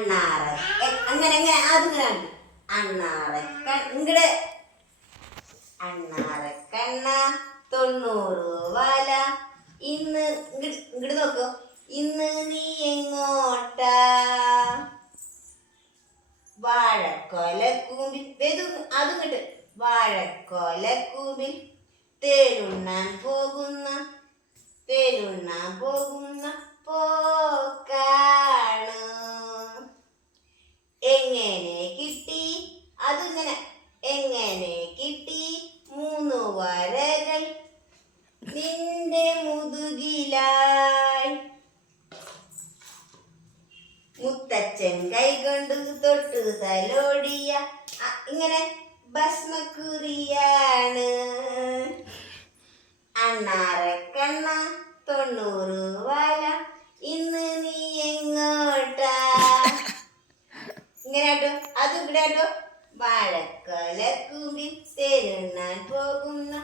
അണ്ണാറ അങ്ങനെ എങ്ങനെ അതിങ്ങനെ അണ്ണാറക്കണ്ണ ഇങ്ങടെ അണ്ണാറക്കണ്ണ 90 വല ഇന്ന് ഇങ്ങോട്ട് നോക്കോ ഇന്ന് നീ എങ്ങോട്ടാ വാഴക്കൊലക്കൂമ്പിൽ അതിങ്ങട്ട് വാഴക്കൊലക്കൂമ്പിൽ തേനുണ്ണാൻ പോകുന്ന പോക്കാണ് എങ്ങനെ കിട്ടി അതിങ്ങനെ എങ്ങനെ കിട്ടി 3 വരകൾ നിന്റെ മുതുകിലായി മുത്തച്ഛൻ കൈകൊണ്ട് തൊട്ടു തലോടിയ ഇങ്ങനെ ഭസ്മക്കുറിയാണ് അണ്ണാറക്കണ്ണ 90 വല ഇന്ന് നീ എങ്ങോട്ടാ ഇങ്ങനെ ആട്ടോ അത് ഇവിടെ ആട്ടോ വാഴക്കൊലക്കൂമ്പിൽ തേനുണ്ണാൻ പോകുന്ന